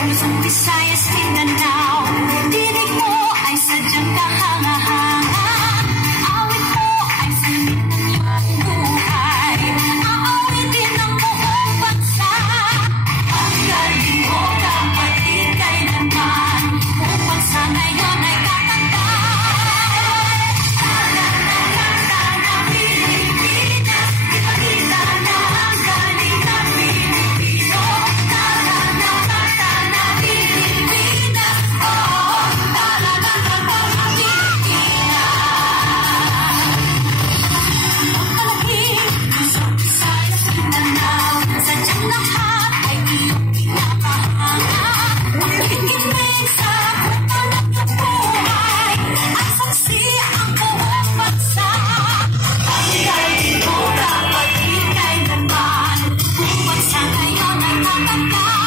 Luzon, Visayas, Mindanao, dinig mo ay sadyang kahanga-hanga. Awit mo ay salamin ng iyong buhay, aawitin ng buong bansa. Ang galing mo kapatid kailanman, buong bansa ngayon ay kakanta. Kanta na Pilipinas, ipakita na ang galing ng Pilipino. Kanta na Pilipinas, oh, talaga kanta ng Pilipinas. Palaging, Luzon, Visayas, Mindanao, sadyang lahat ay iyong pinapahanga. Nakikinig sa kwento ng iyong buhay, at saksi ang buong bansa. Ang galing mo kapatid kailanman, buong bansa ngayon ay kakanta.